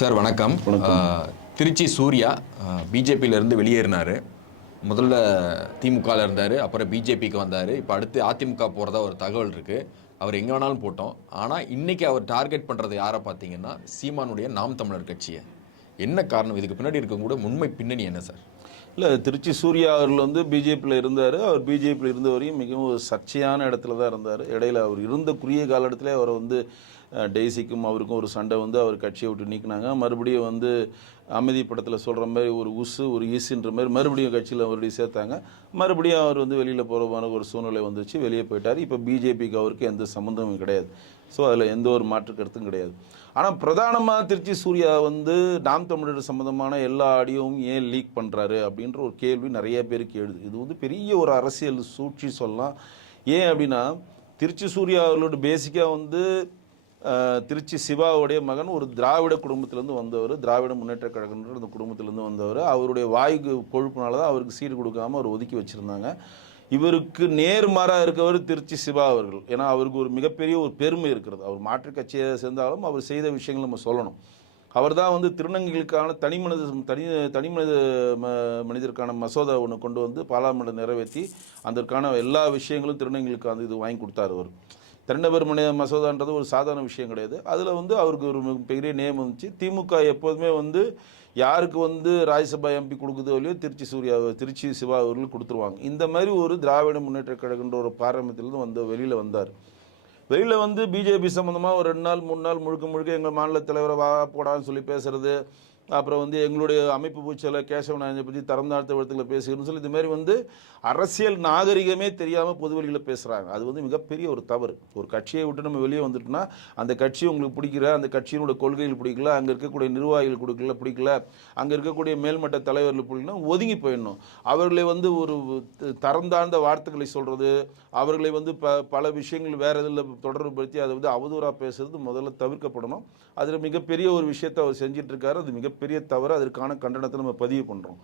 Sir வணக்கம். திருச்சி சூர்யா பிஜேபியிலேருந்து வெளியேறினார். முதல்ல திமுகவில் இருந்தார், அப்புறம் பிஜேபிக்கு வந்தார். இப்போ அடுத்து அதிமுக போகிறதா ஒரு தகவல் இருக்குது. அவர் எங்கே வேணாலும் போட்டோம். ஆனால் இன்றைக்கி அவர் டார்கெட் பண்ணுறது யாரை பார்த்தீங்கன்னா சீமானுடைய நாம் தமிழர் கட்சியை. என்ன காரணம்? இதுக்கு பின்னாடி இருக்கக்கூட உண்மை பின்னணி என்ன சார்? இல்லை, திருச்சி சூர்யா அவர்கள் வந்து பிஜேபியில் இருந்தார். அவர் பிஜேபியில் இருந்த வரையும் மிகவும் ஒரு சர்ச்சையான இடத்துல தான் இருந்தார். இடையில அவர் இருந்த குறுகிய காலகட்டத்திலே அவரை வந்து டெய்ஸிக்கும் அவருக்கும் ஒரு சண்டை வந்து அவர் கட்சியை விட்டு நீக்கினாங்க. மறுபடியும் வந்து அமைதி படத்தில் சொல்கிற மாதிரி ஒரு ஒரு ஈஸுன்ற மாதிரி மறுபடியும் கட்சியில் மறுபடியும் சேர்த்தாங்க. மறுபடியும் அவர் வந்து வெளியில் போகிற மாதிரி ஒரு சூழ்நிலை வந்துச்சு, வெளியே போயிட்டார். இப்போ பிஜேபிக்கு அவருக்கு எந்த சம்மந்தமும் கிடையாது. ஸோ அதில் எந்த ஒரு மாற்று கருத்தும் கிடையாது. ஆனால் பிரதானமாக திருச்சி சூர்யா வந்து நாம் தமிழர் சம்மந்தமான எல்லா ஆடியோவும் ஏன் லீக் பண்ணுறாரு அப்படின்ற ஒரு கேள்வி நிறைய பேருக்கு எழுது. இது வந்து பெரிய ஒரு அரசியல் சூழ்ச்சி சொல்லலாம். ஏன் அப்படின்னா, திருச்சி சூர்யா அவர்களோட பேசிக்காக வந்து திருச்சி சிவாவுடைய மகன் ஒரு திராவிட குடும்பத்திலேருந்து வந்தவர், திராவிட முன்னேற்ற கழகன்ற அந்த குடும்பத்திலேருந்து வந்தவர். அவருடைய வாய்க்கு கொழுப்புனால தான் அவருக்கு சீடு கொடுக்காமல் அவர் ஒதுக்கி வச்சுருந்தாங்க. இவருக்கு நேர்மாறாக இருக்கவர் திருச்சி சிவா அவர்கள். ஏன்னா அவருக்கு ஒரு மிகப்பெரிய ஒரு பெருமை இருக்கிறது. அவர் மாற்றுக் கட்சியை சேர்ந்தாலும் அவர் செய்த விஷயங்கள் நம்ம சொல்லணும். அவர் தான் வந்து திருநங்கைகளுக்கான மனிதருக்கான மசோதா ஒன்று கொண்டு வந்து பாராளுமன்றம் நிறைவேற்றி அதற்கான எல்லா விஷயங்களும் திருநங்கைகளுக்கு அந்த இது வாங்கி கொடுத்தார். அவர் தனிநபர் மசோதான்றது ஒரு சாதாரண விஷயம் கிடையாது. அதில் வந்து அவருக்கு ஒரு பெரிய நேம் வந்துச்சு. திமுக எப்போதுமே வந்து யாருக்கு வந்து ராஜ்யசபா எம்பி கொடுக்குதோ இல்லையோ திருச்சி சிவா அவர்கள் கொடுத்துருவாங்க. இந்த மாதிரி ஒரு திராவிட முன்னேற்ற கழகன்ற ஒரு பாரம்பரியத்திலிருந்து வெளியில் வந்தார். வெளியில் வந்து பிஜேபி சம்மந்தமாக ஒரு 2 நாள் 3 நாள் முழுக்க எங்கள் மாநில தலைவரை போடான்னு சொல்லி பேசுறது, அப்புறம் வந்து எங்களுடைய அமைப்பு பூச்சலை கேசவநாயனை பற்றி தரம் தாழ்த்த விதத்தில் பேசுகிறோன்னு சொல்லி இதுமாரி வந்து அரசியல் நாகரிகமே தெரியாமல் பொதுவெளியில் பேசுகிறாங்க. அது வந்து மிகப்பெரிய ஒரு தவறு. ஒரு கட்சியை விட்டு நம்ம வெளியே வந்துட்டோம்னா அந்த கட்சி உங்களுக்கு பிடிக்கல, அந்த கட்சியினுடைய கொள்கைகள் பிடிக்கல, அங்கே இருக்கக்கூடிய நிர்வாகிகள் பிடிக்கல, அங்கே இருக்கக்கூடிய மேல்மட்ட தலைவர்கள் பிடிக்கலன்னா ஒதுங்கி போயிடணும். அவர்களை வந்து ஒரு தரம் தாழ்ந்த வார்த்தைகளை சொல்கிறது, அவர்களை வந்து பல விஷயங்கள் வேறு இதில் தொடர்புபடுத்தி அதை வந்து அவதூறாக பேசுறது முதல்ல தவிர்க்கப்படணும். அதில் மிகப்பெரிய ஒரு விஷயத்தை அவர் செஞ்சிட்ருக்காரு. அது மிகப்பெரிய தவறு. அதற்கான கண்டனத்தை நம்ம பதிவு பண்ணுறோம்.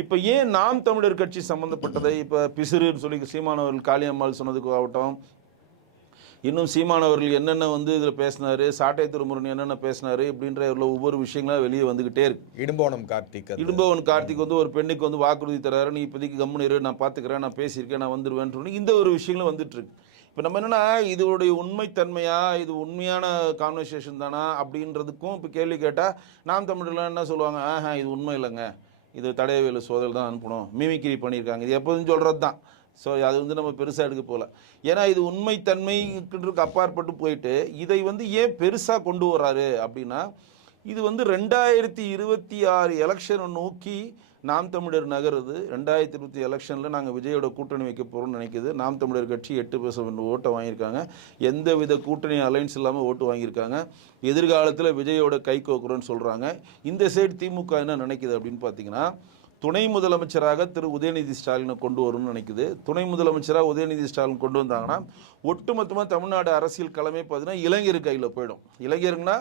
இப்போ ஏன் நாம் தமிழர் கட்சி சம்மந்தப்பட்டதை இப்போ பிசிறுன்னு சொல்லி சீமானவர்கள் காளியம்மாள் சொன்னதுக்கு ஆகட்டும், இன்னும் சீமானவர்கள் என்னென்ன வந்து இதில் பேசினார், சாட்டை திருமுருகன் என்னென்ன பேசினார் இப்படின்ற ஒவ்வொரு விஷயங்களாக வெளியே வந்துக்கிட்டே இருக்கு. இடும்பவன் கார்த்திக் வந்து ஒரு பெண்ணுக்கு வந்து வாக்குறுதி தராரு, நீ இப்போதைக்கு கம்முன்னு இரு, நான் பார்த்துக்கிறேன், நான் பேசியிருக்கேன், நான் வந்துடுவேன்னு சொல்லி இந்த ஒரு விஷயங்களும் வந்துட்டுருக்கு. இப்போ நம்ம என்னென்னா இதோடைய உண்மைத்தன்மையா, இது உண்மையான கான்வர்சேஷன் தானா அப்படின்றதுக்கும் இப்போ கேள்வி கேட்டால் நாம் தமிழர்லாம் என்ன சொல்லுவாங்க, இது உண்மை இல்லைங்க, இது தடையவேலு சோதல் தான் அனுப்பணும், மிமிக்ரி பண்ணியிருக்காங்க, இது எப்போதும் சொல்கிறது தான். ஸோ அது வந்து நம்ம பெருசாக எடுக்க போகல. ஏன்னா இது உண்மைத்தன்மைக்கு அப்பாற்பட்டு போயிட்டு இதை வந்து ஏன் பெருசாக கொண்டு வர்றாரு அப்படின்னா, இது வந்து 2026 எலெக்ஷனை நோக்கி நாம் தமிழர் நகருது. 2020 எலெக்ஷனில் நாங்கள் விஜயோட கூட்டணி வைக்க போகிறோம்னு நினைக்கிது. நாம் தமிழர் கட்சி 8% ஓட்டை வாங்கியிருக்காங்க. எந்த வித கூட்டணி அலைன்ஸ் இல்லாமல் ஓட்டு வாங்கியிருக்காங்க. எதிர்காலத்தில் விஜயோட கை கோக்குறோன்னு சொல்கிறாங்க. இந்த சைடு திமுக என்ன நினைக்கிது அப்படின்னு பார்த்தீங்கன்னா, துணை முதலமைச்சராக திரு உதயநிதி ஸ்டாலினை கொண்டு வரும்னு நினைக்குது. துணை முதலமைச்சராக உதயநிதி ஸ்டாலின் கொண்டு வந்தாங்கன்னா ஒட்டுமொத்தமாக தமிழ்நாடு அரசியல் களமே பார்த்தீங்கன்னா இளைஞர் கையில் போயிடும். இளைஞருங்கன்னா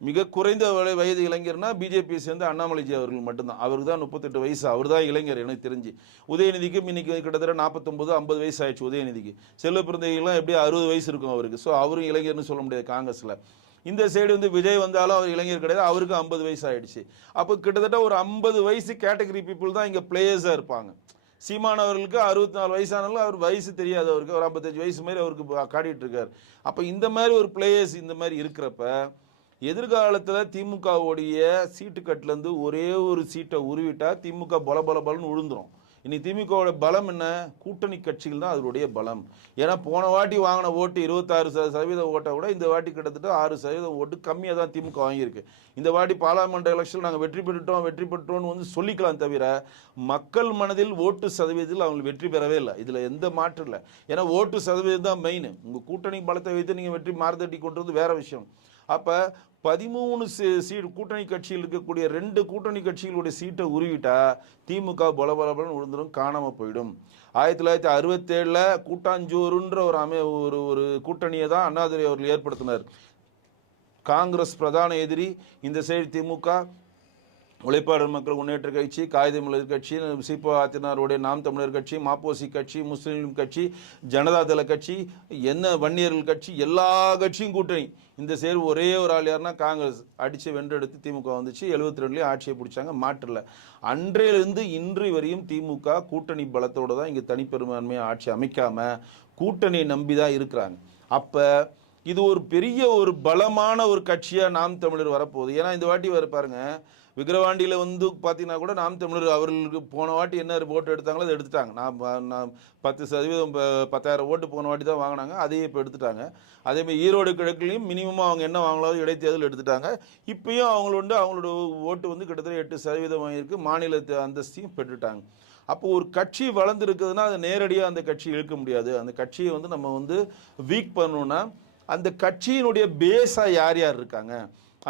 மிக குறைந்த வயது இளைஞர்னா பிஜேபியை சேர்ந்த அண்ணாமலைஜி அவர்கள் மட்டும்தான். அவருக்கு தான் 38 வயசு. அவர் தான் இளைஞர் எனக்கு தெரிஞ்சு. உதயநிதிக்கும் இன்னைக்கு கிட்டத்தட்ட 49-50 வயசு ஆயிடுச்சு உதயநிதிக்கு. செல்வ பிறந்தைகள்லாம் எப்படி 60 வயசு இருக்கும் அவருக்கு. ஸோ அவரும் இளைஞர்னு சொல்ல முடியாது காங்கிரஸில். இந்த சைடு வந்து விஜய் வந்தாலும் அவர் இளைஞர் கிடையாது, அவருக்கு 50 வயசு ஆயிடுச்சு. அப்போ கிட்டத்தட்ட ஒரு 50 வயசு கேட்டகரி பீப்புள் தான் இங்கே பிளேயர்ஸாக இருப்பாங்க. சீமானவர்களுக்கு 64 வயசானாலும் அவர் வயசு தெரியாது, அவருக்கு ஒரு 55 வயசு மாதிரி அவருக்கு காட்டிகிட்டு இருக்கார். அப்போ இந்த மாதிரி ஒரு பிளேயர்ஸ் இந்த மாதிரி இருக்கிறப்ப எதிர்காலத்தில் திமுகவுடைய சீட்டுக்கட்டிலேருந்து ஒரே ஒரு சீட்டை உருவிட்டால் திமுக பலன்னு விழுந்துடும். இனி திமுகவோட பலம் என்ன? கூட்டணி கட்சிகள் தான் அதனுடைய பலம். ஏன்னா போன வாட்டி வாங்கின ஓட்டு 26% ஓட்டை விட இந்த வாட்டி கிட்டத்தட்ட 6% ஓட்டு கம்மியாக தான் திமுக வாங்கியிருக்கு. இந்த வாட்டி பாராளுமன்ற எலெக்ஷன் நாங்கள் வெற்றி பெற்றோம்னு வந்து சொல்லிக்கலாம் தவிர மக்கள் மனதில் ஓட்டு சதவீதத்தில் அவங்க வெற்றி பெறவே இல்லை. இதில் எந்த மாற்றம் இல்லை. ஏன்னா ஓட்டு சதவீதம் தான் மெயின். உங்கள் கூட்டணி பலத்தை வைத்து நீங்கள் வெற்றி மாறுதட்டி கொண்டு வந்து வேற விஷயம். அப்போ 13 சீட் கூட்டணி கட்சியில் இருக்கக்கூடிய 2 கூட்டணி கட்சிகளுடைய சீட்டை உருவிட்டா திமுக பலன்னு விழுந்துடும், காணாமல் போயிடும். 1967 கூட்டாஞ்சோறுன்ற ஒரு கூட்டணியை தான் அண்ணாதுரை அவர்கள் ஏற்படுத்தினார். காங்கிரஸ் பிரதான எதிரி, இந்த சைடு திமுக, உழைப்பாளர் மக்கள் முன்னேற்ற கட்சி, காகிதமிழர் கட்சி, சிபோ ஆத்தினாருடைய நாம் தமிழர் கட்சி, மாப்போசி கட்சி, முஸ்லீம் கட்சி, ஜனதா தள கட்சி, என்ன வன்னியர்கள் கட்சி, எல்லா கட்சியும் கூட்டணி. இந்த சேர்வு ஒரே ஒரு ஆள் யாருன்னா காங்கிரஸ் அடித்து வென்றெடுத்து திமுக வந்துச்சு. 72லேயும் ஆட்சியை பிடிச்சாங்க, மாற்றில். அன்றையிலிருந்து இன்று வரையும் திமுக கூட்டணி பலத்தோடு தான் இங்கே தனிப்பெரும்பான்மையாக ஆட்சி அமைக்காமல் கூட்டணியை நம்பி தான் இருக்கிறாங்க. அப்போ இது ஒரு பெரிய ஒரு பலமான ஒரு கட்சியாக நாம் தமிழர் வரப்போகுது. ஏன்னா இந்த வாட்டி பாருங்க, விக்கிரவாண்டியில் வந்து பார்த்தீங்கன்னா கூட நாம் தமிழர் அவர்களுக்கு போன வாட்டி என்ன ஓட்டு எடுத்தாங்களோ அதை எடுத்துட்டாங்க. நான் 10% 10,000 ஓட்டு போன வாட்டி தான் வாங்கினாங்க, அதையே இப்போ எடுத்துட்டாங்க. அதேமாதிரி ஈரோடு கிழக்குலையும் மினிமமாக அவங்க என்ன வாங்கலாவது இடைத்தேர்தல் எடுத்துட்டாங்க. இப்பயும் அவங்களோட ஓட்டு வந்து கிட்டத்தட்ட 8% வாங்கியிருக்கு, மாநில அந்தஸ்தையும் பெற்றுட்டாங்க. அப்போ ஒரு கட்சி வளர்ந்துருக்குதுன்னா அதை நேரடியாக அந்த கட்சி இழுக்க முடியாது. அந்த கட்சியை வந்து நம்ம வந்து வீக் பண்ணணும்னா அந்த கட்சியினுடைய பேஸாக யார் யார் இருக்காங்க,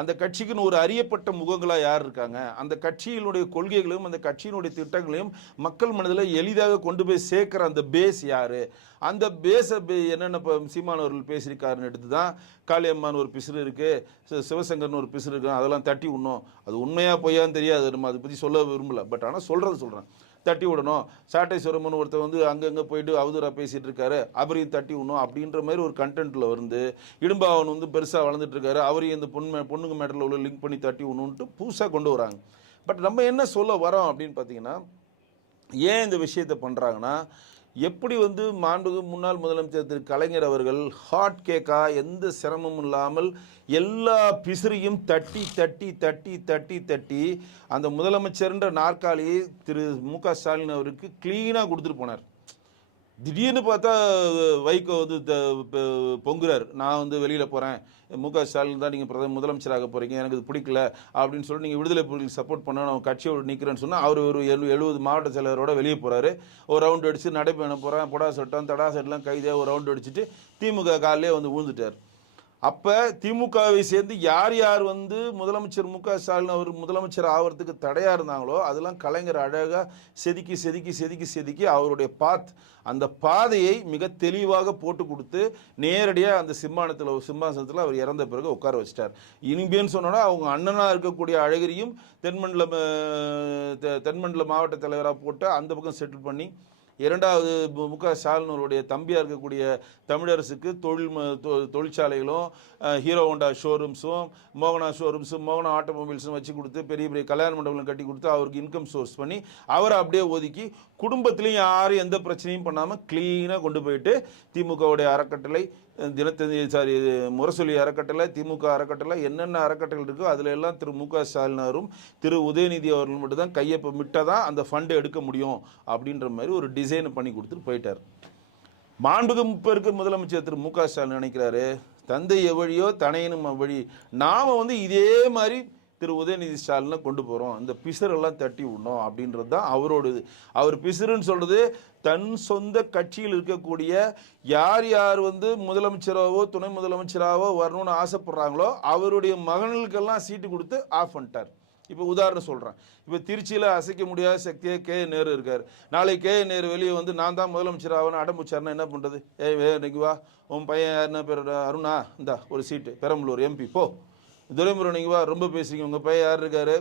அந்த கட்சிக்குன்னு ஒரு அறியப்பட்ட முகங்களாக யார் இருக்காங்க, அந்த கட்சியினுடைய கொள்கைகளையும் அந்த கட்சியினுடைய திட்டங்களையும் மக்கள் மனதில் எளிதாக கொண்டு போய் சேர்க்குற அந்த பேஸ் யார், அந்த பேஸை என்னென்ன இப்போ சீமானவர்கள் பேசியிருக்காருன்னு எடுத்து தான் காளியம்மான் ஒரு பிசுறு இருக்குது, சிவசங்கர்னு ஒரு பிசுறு இருக்குது, அதெல்லாம் தட்டி விடணும். அது உண்மையாக பொய்யான்னு தெரியாது, நம்ம அதை பற்றி சொல்ல விரும்பலை. பட் ஆனால் சொல்கிறேன், தட்டி விடணும். சாட்டை சுரமன் ஒருத்தர் வந்து அங்கங்கே போயிட்டு அவதூறாக பேசிகிட்டு இருக்காரு, அவரையும் தட்டி விடணும் அப்படின்ற மாதிரி ஒரு கண்டென்ட்டில் வந்து இடும்பாவன் வந்து பெருசாக வளர்ந்துட்டு இருக்காரு, அவரையும் இந்த பொண்ணுங்க மேட்டரில் உள்ள லிங்க் பண்ணி தட்டி விடணுன்ட்டு புதுசாக கொண்டு வராங்க. பட் நம்ம என்ன சொல்ல வரோம் அப்படின்னு பார்த்தீங்கன்னா, ஏன் இந்த விஷயத்தை பண்ணுறாங்கன்னா, எப்படி வந்து மாண்புமிகு முன்னாள் முதலமைச்சர் திரு கலைஞர் அவர்கள் ஹாட் கேக்காக எந்த சிரமமும் இல்லாமல் எல்லா பிசிறியும் தட்டி தட்டி தட்டி தட்டி தட்டி அந்த முதலமைச்சர்ன்ற நாற்காலியை திரு மு.க. ஸ்டாலின் அவருக்கு க்ளீனாக கொடுத்துட்டு போனார். திடீர்னு பார்த்தா வைகோ வந்து பொங்குறார், நான் வந்து வெளியில் போகிறேன், மு.க. ஸ்டாலின் தான் நீங்கள் முதலமைச்சராக போகிறீங்க, எனக்கு இது பிடிக்கல அப்படின்னு சொல்லி நீங்கள் விடுதலை புலிகளுக்கு சப்போர்ட் பண்ண நான் கட்சியோடு நிற்கிறேன்னு சொன்னால் அவர் ஒரு 70 மாவட்ட செயலரோட வெளியே போகிறாரு. ஒரு ரவுண்டு அடித்து நடைபயணம் போகிறேன், பொடா சட்டம் தடா சட்டம்லாம் கைதியாக ஒரு ரவுண்டு அடிச்சுட்டு திமுக காலிலே வந்து விழுந்துட்டார். அப்போ திமுகவை சேர்ந்து யார் யார் வந்து முதலமைச்சர் மு.க. ஸ்டாலின் அவர் முதலமைச்சர் ஆகிறதுக்கு தடையாக இருந்தாங்களோ அதெல்லாம் கலைஞர் அழகாக செதுக்கி செதுக்கி செதுக்கி செதுக்கி அவருடைய அந்த பாதையை மிக தெளிவாக போட்டு கொடுத்து நேரடியாக அந்த சிம்மாசனத்தில் அவர் இறந்த பிறகு உட்கார வச்சிட்டார். இனிமேன்னு சொன்னோன்னா அவங்க அண்ணனாக இருக்கக்கூடிய அழகிரியும் தென்மண்டல மாவட்ட தலைவராக போட்டு அந்த பக்கம் செட்டில் பண்ணி, இரண்டாவது மு.க. ஸ்டாலினுடைய தம்பியாக இருக்கக்கூடிய தமிழரசுக்கு தொழிற்சாலைகளும் ஹீரோ ஹோண்டா ஷோரூம்ஸும் மோகனா ஷோரூம்ஸும் மோகனா ஆட்டோமொபைல்ஸும் வச்சு கொடுத்து பெரிய பெரிய கல்யாண மண்டபங்களும் கட்டி கொடுத்து அவருக்கு இன்கம் சோர்ஸ் பண்ணி அவரை அப்படியே ஒதுக்கி குடும்பத்திலையும் யாரும் எந்த பிரச்சனையும் பண்ணாமல் க்ளீனாக கொண்டு போயிட்டு திமுகவுடைய அறக்கட்டளை, முரசொலி அறக்கட்டளை, திமுக அறக்கட்டளை, என்னென்ன அறக்கட்டளை இருக்கோ அதில் எல்லாம் திரு மு.க. ஸ்டாலின் அவரும் திரு உதயநிதி அவர்கள் மட்டும்தான் கையொப்பமிட்டால் தான் அந்த ஃபண்டு எடுக்க முடியும் அப்படின்ற மாதிரி ஒரு டிசைன் பண்ணி கொடுத்துட்டு போயிட்டார். மாண்புமிகு இப்போ இருக்க முதலமைச்சர் திரு மு.க. ஸ்டாலின் நினைக்கிறாரு, தந்தை எவ்வழியோ தனையனும் அவ்வழி, நாம் வந்து இதே மாதிரி திரு உதயநிதி ஸ்டாலினை கொண்டு போகிறோம், இந்த பிசுரெல்லாம் தட்டி விடணும் அப்படின்றது தான் அவரோடது. அவர் பிசுறுன்னு சொல்கிறது தன் சொந்த கட்சியில் இருக்கக்கூடிய யார் யார் வந்து முதலமைச்சராகவோ துணை முதலமைச்சராகவோ வரணும்னு ஆசைப்படுறாங்களோ அவருடைய மகன்களுக்கெல்லாம் சீட்டு கொடுத்து ஆஃப் பண்ணிட்டார். இப்போ உதாரணம் சொல்கிறேன், இப்போ திருச்சியில் அசைக்க முடியாத சக்தியே கே நேரு இருக்கார். நாளைக்கு கே நேரு வெளியே வந்து நான் தான் முதலமைச்சர் ஆகணும் அடம்புச்சார்னா என்ன பண்ணுறது? இன்னைக்கு வா, உன் பையன் யாருன்னா பேர் அருணா, இந்தா ஒரு சீட்டு பெரம்பலூர் எம்பி போ. துரைமுருகன் நீங்கள் வா, ரொம்ப பேசுறீங்க, உங்கள் பையன் யார் இருக்காரு,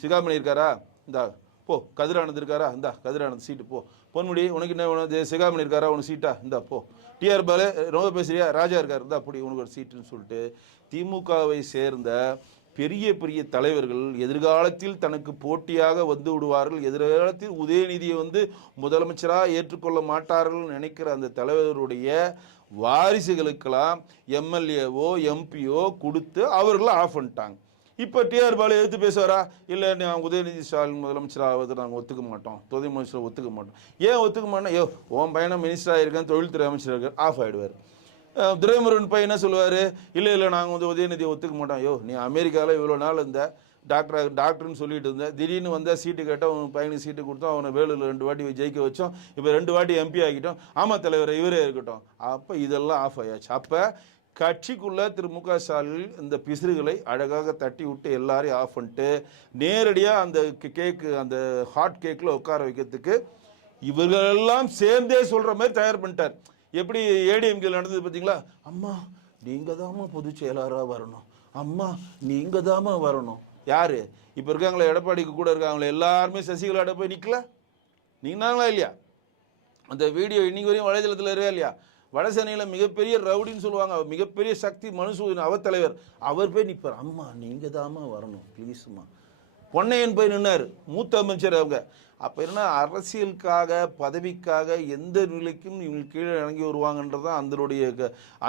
சிகாமணி இருக்காரா, இந்தா போ. கதிரானந்த் இருக்காரா, இந்தா கதிரானந்த் சீட்டு போ. பொன்முடி உனக்கு என்ன வேணும், சிகாமணி இருக்காரா, உனக்கு சீட்டா, இந்தா போ. டிஆர் பாலு ரொம்ப பேசுறியா, ராஜா இருக்கார், இந்தா அப்படி உனக்கு ஒரு சீட்டுன்னு சொல்லிட்டு திமுகவை சேர்ந்த பெரிய பெரிய தலைவர்கள் எதிர்காலத்தில் தனக்கு போட்டியாக வந்து விடுவார்கள், எதிர்காலத்தில் உதயநிதியை வந்து முதலமைச்சராக ஏற்றுக்கொள்ள மாட்டார்கள் நினைக்கிற அந்த தலைவருடைய வாரிசுகளுக்கெல்லாம் எம்எல்ஏவோ எம்பியோ கொடுத்து அவர்களை ஆஃப் பண்ணிட்டாங்க. இப்போ டிஆர் பாலு எடுத்து பேசுவாரா, இல்லை நான் உதயநிதி ஸ்டாலின் முதலமைச்சராக நாங்கள் ஒத்துக்க மாட்டோம், தொகுதி முதலமைச்சரை ஒத்துக்க மாட்டோம். ஏன் ஒத்துக்க மாட்டோம்? உன் பையனை மினிஸ்டராக இருக்கேன், தொழில்துறை அமைச்சராக இருக்கார், ஆஃப் ஆகிடுவார். துரைமுருகன் பையன் என்ன சொல்லுவார், இல்லை நாங்கள் வந்து உதயநிதியை ஒத்துக்க மாட்டோம். நீ அமெரிக்காவில் இவ்வளோ நாள் இருந்த டாக்டர்னு சொல்லிட்டு இருந்தேன், திடீர்னு வந்தால் சீட்டு கேட்டால் அவன் பையனுக்கு சீட்டு கொடுத்தோம், அவனை வேலூரில் 2 வாட்டி ஜெயிக்க வச்சோம், இப்போ 2 வாட்டி எம்பி ஆகிட்டோம், ஆமாம் தலைவர் இவரே இருக்கட்டும். அப்போ இதெல்லாம் ஆஃப் ஆயாச்சு. அப்போ கட்சிக்குள்ளே திரு மு.க. ஸ்டாலின் இந்த பிசுறுகளை அழகாக தட்டி விட்டு எல்லாரையும் ஆஃப் பண்ணிட்டு நேரடியாக அந்த அந்த ஹாட் கேக்கில் உட்கார வைக்கிறதுக்கு இவர்களெல்லாம் சேர்ந்தே சொல்கிற மாதிரி தயார் பண்ணிட்டார். எப்படி ஏடிஎம்கேல நடந்தது பார்த்தீங்களா, அம்மா நீங்கள் தாம்மா பொதுச் செயலாளராக வரணும், அம்மா நீங்கள் தாம்மா வரணும், யார் இப்போ இருக்காங்களே எடப்பாடிக்கு கூட இருக்காங்களே எல்லாருமே சசிகலாட்ட போய் நிற்கல நீங்களாங்களா இல்லையா? அந்த வீடியோ இன்னைக்கு வரையும் வலைதளத்தில் இருக்கா இல்லையா? வடசென்னையில் மிகப்பெரிய ரவுடின்னு சொல்லுவாங்க, மிகப்பெரிய சக்தி மனுசூதன் அவர் தலைவர், அவர் போய் நிற்பார். அம்மா நீங்கள் தாம்மா வரணும் ப்ளீஸ்மா. பொன்னையன் போய் நின்னார், மூத்த அமைச்சர் அவங்க. அப்போ என்ன, அரசியலுக்காக பதவிக்காக எந்த நிலைக்கும் இவங்க கீழே இறங்கி வருவாங்கன்றது தான்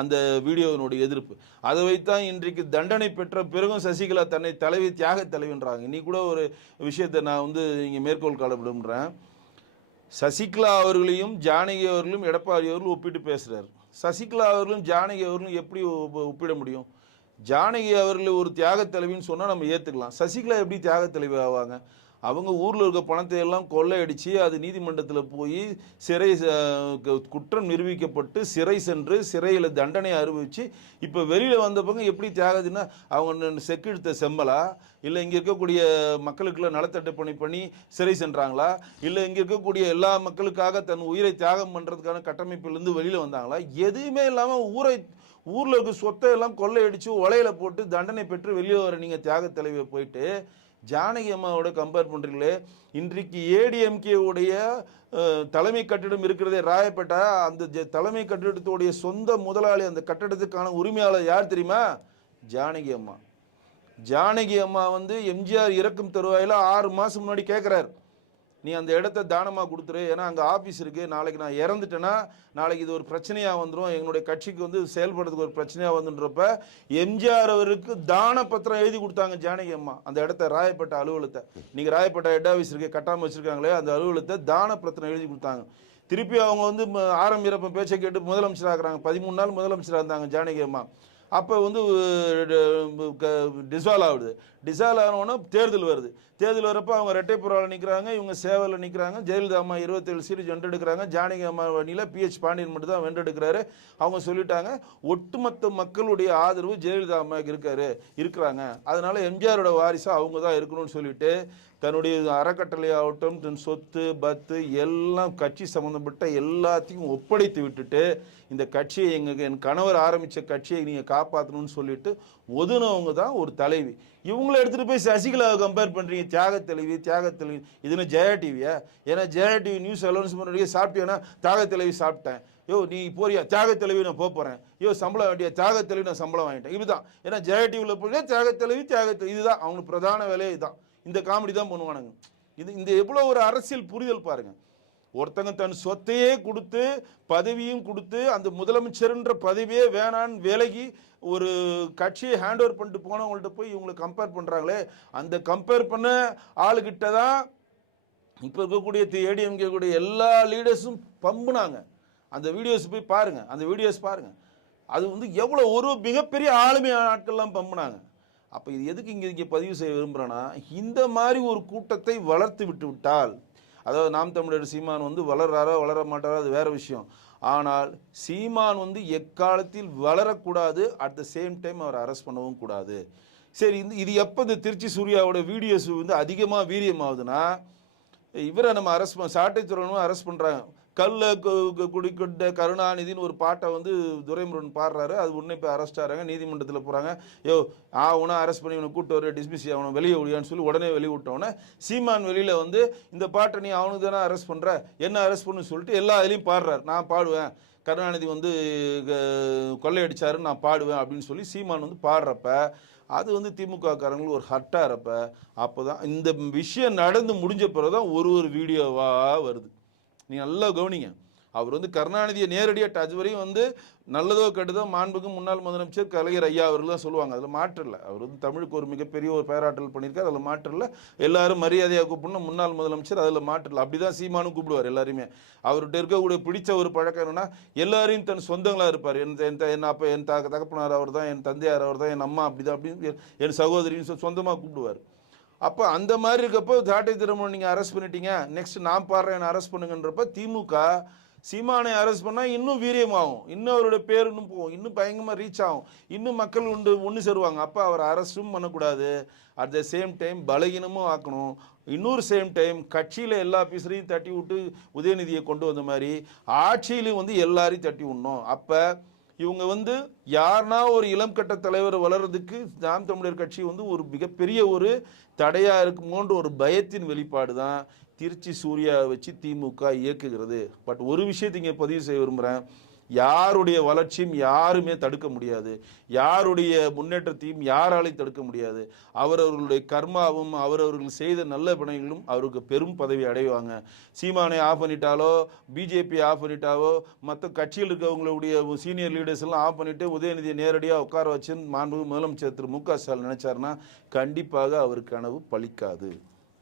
அந்த வீடியோவினுடைய எதிர்ப்பு. அதை வைத்தான் இன்றைக்கு தண்டனை பெற்ற பிறகும் சசிகலா தன்னை தலைவி தியாக தலைவின்றாங்க. இன்னைக்கு கூட ஒரு விஷயத்தை நான் வந்து இங்கே மேற்கோள் காலப்படுன்றேன். சசிகலா அவர்களையும் ஜானகி அவர்களும் எடப்பாடி அவர்களும் ஒப்பிட்டு பேசுகிறார். சசிகலா அவர்களும் ஜானகி அவர்களும் எப்படி ஒப்பிட முடியும்? ஜானகி அவர்கள் ஒரு தியாக தலைவின்னு சொன்னால் நம்ம ஏற்றுக்கலாம். சசிகலா எப்படி தியாக தலைவி ஆவாங்க? அவங்க ஊரில் இருக்க பணத்தை எல்லாம் கொள்ளையடித்து அது நீதிமன்றத்தில் போய் சிறை குற்றம் நிரூபிக்கப்பட்டு சிறை சென்று சிறையில் தண்டனை அனுபவித்து இப்போ வெளியில் வந்த பக்கம் எப்படி தியாகதுன்னா அவங்க செக்கெடுத்த செம்மலா, இல்லை இங்கே இருக்கக்கூடிய மக்களுக்கெல்லாம் நலத்தட்டை பண்ணி சிறை சென்றாங்களா, இல்லை இங்கே இருக்கக்கூடிய எல்லா மக்களுக்காக தன் உயிரை தியாகம் பண்ணுறதுக்கான கட்டமைப்பிலேருந்து வெளியில் வந்தாங்களா? எதுவுமே இல்லாமல் ஊரில் இருக்க சொத்தை எல்லாம் கொள்ளையடித்து உலையில போட்டு தண்டனை பெற்று வெளியே வர நீங்கள் தியாக தலைவியை போயிட்டு ஜானகி அம்மாவோட கம்பேர் பண்ணுறீங்களே. இன்றைக்கு ஏடிஎம்கே உடைய தலைமை கட்டிடம் இருக்கிறதே ராயப்பேட்டா, அந்த தலைமை கட்டிடத்துடைய சொந்த முதலாளி, அந்த கட்டிடத்துக்கான உரிமையாளர் யார் தெரியுமா? ஜானகி அம்மா. ஜானகி அம்மா வந்து எம்ஜிஆர் இறக்கும் தருவாயில் 6 மாதம் முன்னாடி கேட்குறாரு, நீ அந்த இடத்த தானமாக கொடுத்துரு, ஏன்னா அங்கே ஆஃபீஸ் இருக்குது, நாளைக்கு நான் இறந்துட்டேன்னா நாளைக்கு இது ஒரு பிரச்சனையாக வந்துடும், எங்களுடைய கட்சிக்கு வந்து செயல்படுறதுக்கு ஒரு பிரச்சனையாக வந்துன்றப்ப எம்ஜிஆர் அவருக்கு தான பத்திரம் எழுதி கொடுத்தாங்க ஜானகி அம்மா. அந்த இடத்த ராயப்பேட்டை அலுவலகத்தை, நீங்கள் ராயப்பேட்டை ஹெட் ஆஃபீஸ் இருக்கு கட்டாமல் வச்சுருக்காங்களே, அந்த அலுவலகத்தை தான பத்திரம் எழுதி கொடுத்தாங்க. திருப்பி அவங்க வந்து ஆரம்பிரப்ப பேச்சை கேட்டு முதலமைச்சராக இருக்கிறாங்க. 13 நாள் முதலமைச்சராக இருந்தாங்க ஜானகி அம்மா. அப்போ வந்து டிசால்வ் ஆகுது. டிசால்வ் ஆனோன்னா தேர்தல் வருது. தேர்தல் வரப்போ அவங்க ரெட்டைப்புறாவில் நிற்கிறாங்க, இவங்க சேவலில் நிற்கிறாங்க. ஜெயலலிதா அம்மா 27 சீட்டு வென்றெடுக்கிறாங்க. ஜானகி அம்மா வழியில் PH பாண்டியன் மட்டும் தான் வென்றெடுக்கிறாரு. அவங்க சொல்லிட்டாங்க, ஒட்டுமொத்த மக்களுடைய ஆதரவு ஜெயலலிதா அம்மாவுக்கு இருக்கிறாங்க, அதனால எம்ஜிஆரோட வாரிசாக அவங்க தான் இருக்கணும்னு சொல்லிட்டு தன்னுடைய அறக்கட்டளை ஆகட்டும், தன் சொத்து பத்து எல்லாம் கட்சி சம்மந்தப்பட்ட எல்லாத்தையும் ஒப்படைத்து விட்டுட்டு இந்த கட்சியை என் கணவர் ஆரம்பித்த கட்சியை நீங்கள் காப்பாற்றணும்னு சொல்லிட்டு ஒதுனவங்க தான் ஒரு தலைவி. இவங்களை எடுத்துகிட்டு போய் சசிகலாவை கம்பேர் பண்ணுறீங்க, தியாக தலைவி. இதுன்னு ஜெயா டிவியா? ஏன்னா ஜெயா டிவி நியூஸ் அலௌன்ஸ் பண்ணுறீங்க, சாப்பிட்டேன்னா தியாக தலைவி சாப்பிட்டேன், யோ நீ போறியா தியாக தலைவி நான் போகிறேன், யோ சம்பளம் வேண்டிய தியாக தலைவி நான் சம்பளம் வாங்கிட்டேன். இதுதான். ஏன்னா ஜெயா டிவியில் போய் தியாக தலைவி இதுதான் அவங்களுக்கு பிரதான வேலையே. இதுதான். இந்த காமெடி தான் பண்ணுவானுங்க. இந்த எவ்வளோ ஒரு அரசியல் புரிதல் பாருங்க. ஒருத்தங்க தன் சொத்தையே கொடுத்து பதவியும் கொடுத்து அந்த முதலமைச்சர்ன்ற பதவியே வேணான்னு விலகி ஒரு கட்சியை ஹேண்ட் ஓவர் பண்ணிட்டு போனவங்கள்ட்ட போய் இவங்களை கம்பேர் பண்ணுறாங்களே, அந்த கம்பேர் பண்ண ஆளுகிட்ட தான் இப்போ இருக்கக்கூடிய ஏடிஎம்கே கூடிய எல்லா லீடர்ஸும் பம்புனாங்க. அந்த வீடியோஸ் போய் பாருங்க, அந்த வீடியோஸ் பாருங்க. அது வந்து எவ்வளோ ஒரு மிகப்பெரிய ஆளுமையான ஆட்கள்லாம் பம்புனாங்க. அப்போ இது எதுக்கு இங்கே பதிவு செய்ய விரும்புகிறேன்னா, இந்த மாதிரி ஒரு கூட்டத்தை வளர்த்து விட்டால், அதாவது நாம் தமிழர் சீமான் வந்து வளர்றாரோ வளர மாட்டாரோ அது வேற விஷயம். ஆனால் சீமான் வந்து எக்காலத்தில் வளரக்கூடாது, அட் த சேம் டைம் அவர் அரெஸ்ட் பண்ணவும் கூடாது. சரி, இது எப்போ இந்த திருச்சி சூர்யாவோட வீடியோஸ் வந்து அதிகமாக வீரியமாகுதுன்னா, இவரை நம்ம அரெஸ்ட் சாட்டை துறையும் அரெஸ்ட் பண்ணுறாங்க. கல்ல குடிக்கொண்ட கருணாநிதினு ஒரு பாட்டை வந்து துரைமுருகன் பாடுறாரு, அது உடனே இப்போ அரெஸ்ட் ஆகிறாங்க, நீதிமன்றத்தில் போகிறாங்க. உன அரெஸ்ட் பண்ணி இவனை கூப்பிட்டு வர டிஸ்மிஸ் அவனை வெளியே விடியான்னு சொல்லி உடனே வெளியே விட்டவொடனே சீமான் வெளியில் வந்து இந்த பாட்டை நீ அவனுக்கு தானே அரெஸ்ட் பண்ணுற, என்ன அரெஸ்ட் பண்ணுன்னு சொல்லிட்டு எல்லா இதுலேயும் பாடுறாரு. நான் பாடுவேன், கருணாநிதி வந்து கொள்ளையடிச்சாருன்னு நான் பாடுவேன் அப்படின்னு சொல்லி சீமான் வந்து பாடுறப்ப அது வந்து திமுக காரங்களுக்கு ஒரு ஹர்ட்டாக இருப்ப, அப்போ தான் இந்த விஷயம் நடந்து முடிஞ்ச பிறகு தான் ஒரு வீடியோவாக வருது. நீ நல்லா கவனிங்க. அவர் வந்து கருணாநிதியை நேரடியாக அது வரையும் வந்து நல்லதோ கெட்டதோ மாண்புக்கு முன்னாள் முதலமைச்சர் கலைஞர் ஐயா அவர்கள் தான் சொல்லுவாங்க, அதில் மாற்றில்லை. அவர் வந்து தமிழுக்கு ஒரு மிகப்பெரிய ஒரு பேராற்றல் பண்ணியிருக்காரு, அதில் மாற்றில்லை. எல்லாரும் மரியாதையாக கூப்பிடணும் முன்னாள் முதலமைச்சர், அதில் மாற்றில்லை. அப்படி தான் சீமானும் கூப்பிடுவார் எல்லாருமே. அவர்கிட்ட இருக்கக்கூடிய பிடிச்ச ஒரு பழக்கம் என்னன்னா, எல்லாரையும் தன் சொந்தங்களாக இருப்பார். என் அப்போ என் தகப்பனார் அவர் தான், என் தந்தையார் அவர் தான், என் அம்மா அப்படி தான், அப்படின்னு என் சகோதரின்னு சொந்தமாக கூப்பிடுவார். அப்போ அந்த மாதிரி இருக்கப்போ சாட்டை திருமணம் நீங்கள் அரெஸ்ட் பண்ணிட்டீங்க, நெக்ஸ்ட் நான் பாடுறேன் என்னை அரெஸ்ட் பண்ணுங்கன்றப்ப திமுக சீமானை அரெஸ்ட் பண்ணால் இன்னும் வீரியமாகும், இன்னும் அவருடைய பேர் இன்னும் போகும், இன்னும் பயங்கரமாக ரீச் ஆகும், இன்னும் மக்கள் ஒன்று சேருவாங்க. அப்போ அவர் அரெஸ்ட்டும் பண்ணக்கூடாது, அட் த சேம் டைம் பலகீனமும் ஆக்கணும். இன்னொரு சேம் டைம் கட்சியில் எல்லா ஆஃபீஸரையும் தட்டி விட்டு உதயநிதியை கொண்டு வந்த மாதிரி ஆட்சியிலையும் வந்து எல்லாரையும் தட்டி விடணும். அப்போ இவங்க வந்து யாருனா ஒரு இளம் கட்ட தலைவர் வளர்றதுக்கு நாம் தமிழர் கட்சி வந்து ஒரு மிகப்பெரிய ஒரு தடையா இருக்குமோன்ற ஒரு பயத்தின் வெளிப்பாடு தான் திருச்சி சூர்யாவை வச்சு திமுக இயக்குகிறது. பட் ஒரு விஷயத்தை இங்கே பதிவு செய்ய விரும்புகிறேன். யாருடைய வளர்ச்சியும் யாருமே தடுக்க முடியாது, யாருடைய முன்னேற்றத்தையும் யாராலையும் தடுக்க முடியாது. அவரவர்களுடைய கர்மாவும் அவரவர்கள் செய்த நல்ல பணிகளும் அவருக்கு பெரும் பதவி அடைவாங்க. சீமானை ஆஃப் பண்ணிட்டாலோ பிஜேபி ஆஃப் பண்ணிட்டாவோ மற்ற கட்சியில் இருக்கவங்களுடைய சீனியர் லீடர்ஸ் எல்லாம் ஆஃப் பண்ணிட்டு உதயநிதியை நேரடியாக உட்கார வச்சு மாண்பு முதலமைச்சர் திரு மு க ஸ்டாலின் நினைச்சாருன்னா கண்டிப்பாக அவர் கனவு பலிக்காது.